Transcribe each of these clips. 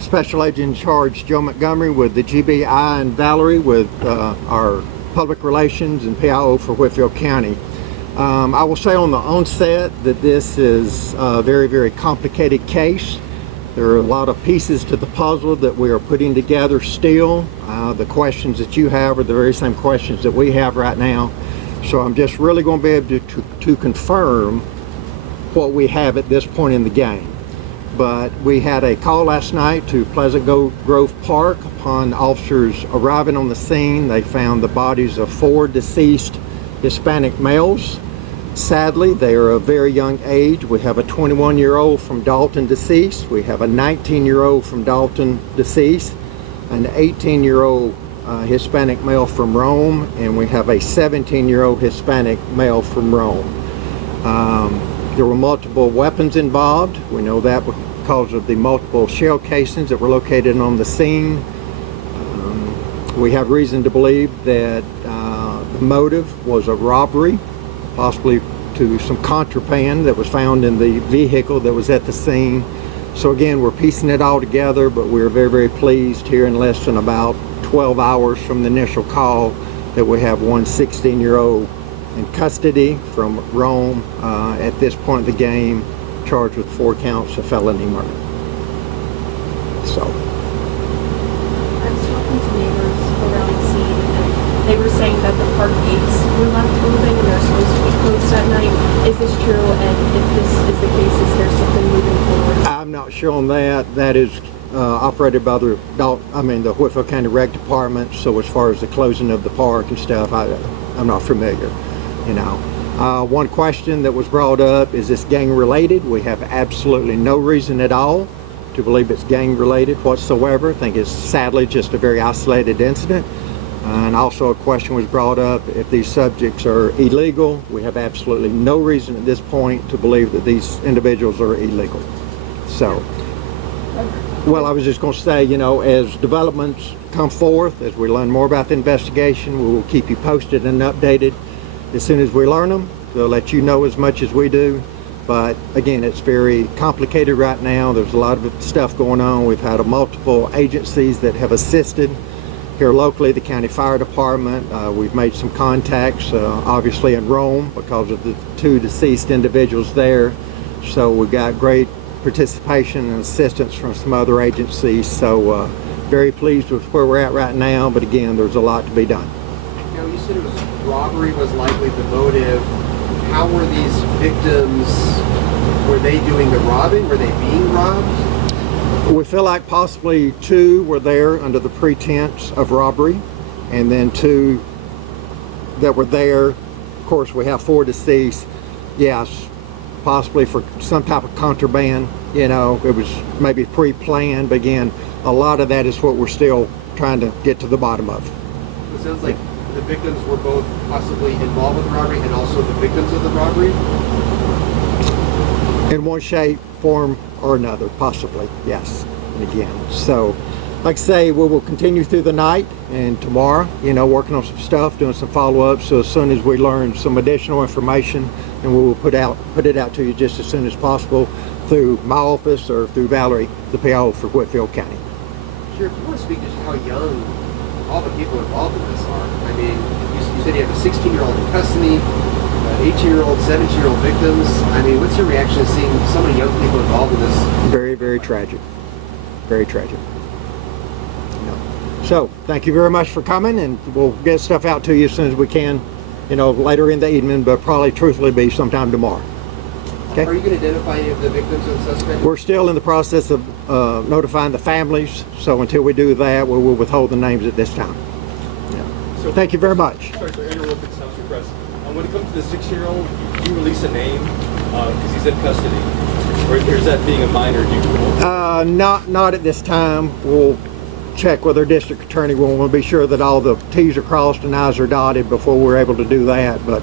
Special Agent in Charge Joe Montgomery with the GBI and Valerie with our Public Relations and PIO for Whitfield County. I will say on the onset that this is a very, very complicated case. There are a lot of pieces to the puzzle that we are putting together still. The questions that you have are the very same questions that we have right now. So I'm just really going to be able to confirm what we have at this point in the game. But we had a call last night to Pleasant Grove Park. Upon officers arriving on the scene, they found the bodies of 4 deceased Hispanic males. Sadly, they are of very young age. We have a 21-year-old from Dalton deceased. We have a 19-year-old from Dalton deceased, an 18-year-old Hispanic male from Rome, and we have a 17-year-old Hispanic male from Rome. There were multiple weapons involved. We know that because of the multiple shell casings that were located on the scene. We have reason to believe that the motive was a robbery, possibly to some contraband that was found in the vehicle that was at the scene. So again, we're piecing it all together, but we're very, very pleased here in less than about 12 hours from the initial call that we have one 16-year-old in custody from Rome at this point of the game, charged with 4 counts of felony murder. So I was talking to neighbors around the scene, and they were saying that the park gates were left open and they're supposed to be closed at night. Is this true? And if this is the case, is there something moving forward? I'm not sure on that. That is operated by the Whitfield County Rec Department. So as far as the closing of the park and stuff, I'm not familiar. You know, one question that was brought up, is this gang related? We have absolutely no reason at all to believe it's gang related whatsoever. I think it's sadly just a very isolated incident. And also a question was brought up, if these subjects are illegal. We have absolutely no reason at this point to believe that these individuals are illegal. So, well, I was just going to say, you know, as developments come forth, as we learn more about the investigation, we will keep you posted and updated. As soon as we learn them, we'll let you know as much as we do. But again, it's very complicated right now. There's a lot of stuff going on. We've had multiple agencies that have assisted here locally, the county fire department. We've made some contacts, obviously in Rome, because of the 2 deceased individuals there. So we've got great participation and assistance from some other agencies. So very pleased with where we're at right now. But again, there's a lot to be done. Now, you said it was robbery was likely the motive. How were these victims, were they doing the robbing? Were they being robbed? We feel like possibly 2 were there under the pretense of robbery, and then 2 that were there. Of course, we have 4 deceased. Yes, possibly for some type of contraband. You know, it was maybe pre-planned, but again, a lot of that is what we're still trying to get to the bottom of. It sounds like the victims were both possibly involved with the robbery and also the victims of the robbery? In one shape, form, or another, possibly, yes. And again, so, like I say, we will continue through the night and tomorrow, you know, working on some stuff, doing some follow-ups. So as soon as we learn some additional information, and we will put it out to you just as soon as possible through my office or through Valerie, the PIO for Whitfield County. Sure, if you want to speak to how young all the people involved in this are. I mean, you said you have a 16-year-old in custody, 18-year-old, 17-year-old victims. I mean, what's your reaction to seeing so many young people involved in this? Very, very tragic. Very tragic. So, thank you very much for coming, and we'll get stuff out to you as soon as we can, you know, later in the evening, but probably truthfully be sometime tomorrow. Okay? Are you going to identify any of the victims or the suspects? We're still in the process of notifying the families, so until we do that, we will withhold the names at this time. Yeah. So thank you very much. Sorry, so Andrew Wilkins, House Press. When it comes to the 6-year-old, do you release a name because he's in custody, or is that being a minor? Not at this time. We'll check with our district attorney. We want to be sure that all the T's are crossed and I's are dotted before we're able to do that. But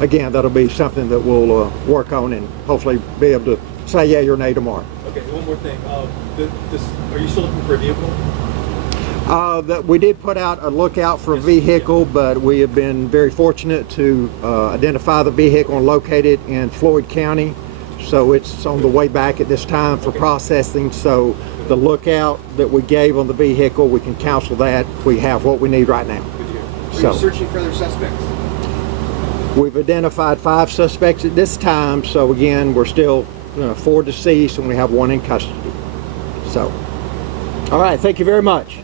again, that'll be something that we'll work on and hopefully be able to say yay or nay tomorrow. Okay, one more thing. Are you still looking for a vehicle? That we did put out a lookout for a vehicle, but we have been very fortunate to identify the vehicle and locate it in Floyd County. So it's on the way back at this time for processing. So the lookout that we gave on the vehicle, we can counsel that. We have what we need right now. Good to hear. Are So- you searching for other suspects? We've identified 5 suspects at this time, so again, we're still 4 deceased and we have 1 in custody. So, all right, thank you very much.